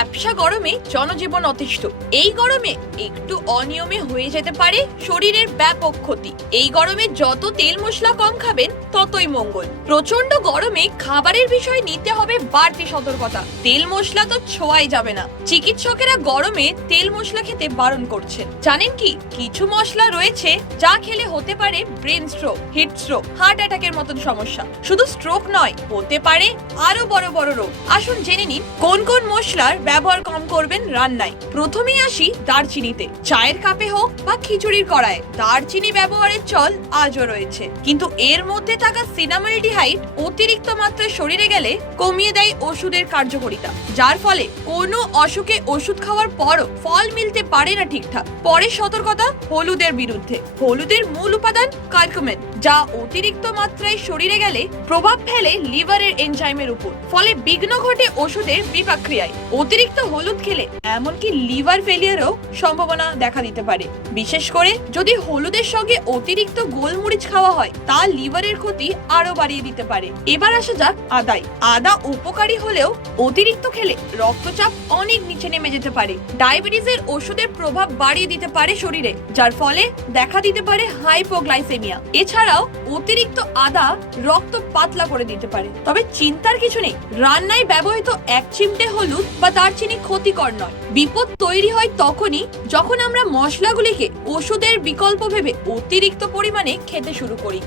ভ্যাপসা গরমে জনজীবন অতিষ্ঠ। এই গরমে একটু অনিয়মে হয়ে যেতে পারে শরীরের ব্যাপক ক্ষতি। এই গরমে যত তেল মশলা কম খাবেন, ততই মঙ্গল। প্রচণ্ড গরমে খাবারের বিষয়ে নিতে হবে বাড়তি সতর্কতা। তেল মশলা তো ছোঁয়াই যাবে না। চিকিৎসকেরা গরমে তেল মশলা খেতে বারণ করছেন। জানেন কি? কিছু মশলা রয়েছে যা খেলে হতে পারে brain stroke, heat stroke, heart অ্যাটাকের মতন সমস্যা। শুধু স্ট্রোক নয়, হতে পারে আরও বড় বড় রোগ। আসুন জেনে নিন, কোন কোন মশলার ব্যবহার কম করবেন রান্নায়। প্রথমেই আসি দারচিনিতে। চায়ের কাপে হোক বা খিচুড়ির কড়ায়, দারচিনি ব্যবহারের চল আজও রয়েছে। কিন্তু এর মধ্যে থাকা সিনামাইলডিহাইড অতিরিক্ত মাত্রায় শরীরে গেলে কমিয়ে দেয় ওষুধের কার্যকারিতা। যার ফলে কোনো অসুখে ওষুধ খাওয়ার পরও ফল মিলতে পারে না ঠিকঠাক। পরে সতর্কতা হলুদের বিরুদ্ধে। হলুদের মূল উপাদান কার্কুমেন, যা অতিরিক্ত মাত্রায় শরীরে গেলে প্রভাব ফেলে লিভারের এনজাইমের উপর। ফলে বিঘ্ন ঘটে ওষুধের বিপাক্রিয়ায়। অতিরিক্ত হলুদ খেলে এমনকি লিভার ফেলিয়ারও সম্ভাবনা দেখা দিতে পারে। বিশেষ করে যদি হলুদের সঙ্গে অতিরিক্ত গোলমরিচ খাওয়া হয়, তা লিভারের ক্ষতি আরও বাড়িয়ে দিতে পারে। এবার আসা যাক আদায়। আদা উপকারী হলেও অতিরিক্ত খেলে রক্তচাপ অনেক নিচে নেমে যেতে পারে। ডায়াবেটিসের ওষুধের প্রভাব বাড়িয়ে দিতে পারে শরীরে, যার ফলে দেখা দিতে পারে হাইপোগ্লাইসেমিয়া। এছাড়াও অতিরিক্ত আদা রক্ত পাতলা করে দিতে পারে। তবে চিন্তার কিছু নেই। রান্নায় ব্যবহৃত এক চিমটে হলুদ বা দারচিনি ক্ষতিকর নয়। বিপদ তৈরি হয় তখনই যখন আমরা মশলাগুলিকে ওষুধের বিকল্প ভেবে অতিরিক্ত পরিমাণে খেতে শুরু করি।